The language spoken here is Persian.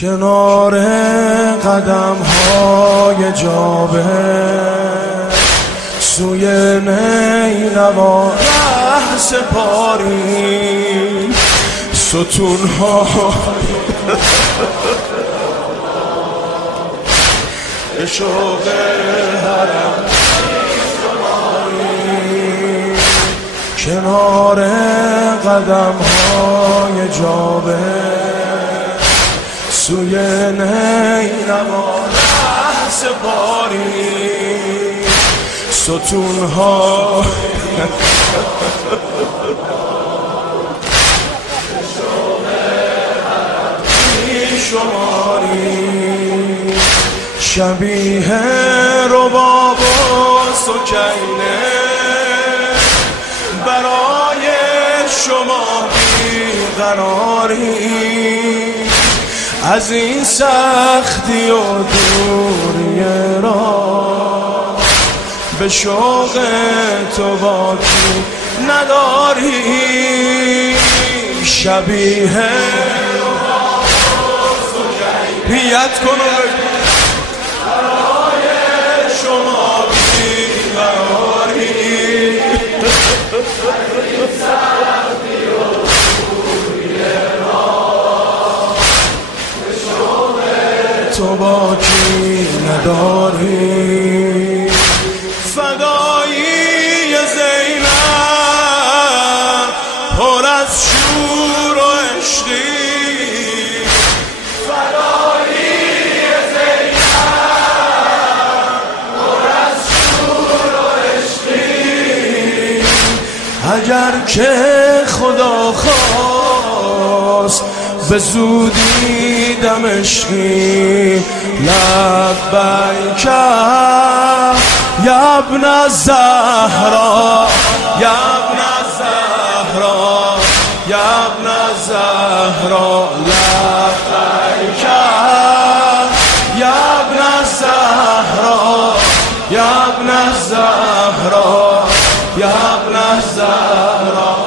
کنار قدم های جابه سوی نینوا ره سپاری ستون ها شوق حرم کنار قدم های جابه سوی نینوا ره سپاری ستون ها شماری شبیه رباب و سکینه برای شما بیقراری از این سختی و دوری را به شوق تو باکی نداری شبیه بیعت کن برای شما بیقراری تو باکی نداری فدایی زینب پر از شور و عشقی فدایی زینب پر از شور و عشقی اگر که خدا خواست به زودی دمشقی لبیک یا ابن الزهرا یا ابن الزهرا یا ابن الزهرا لبیک یا ابن الزهرا یا ابن الزهرا یا ابن الزهرا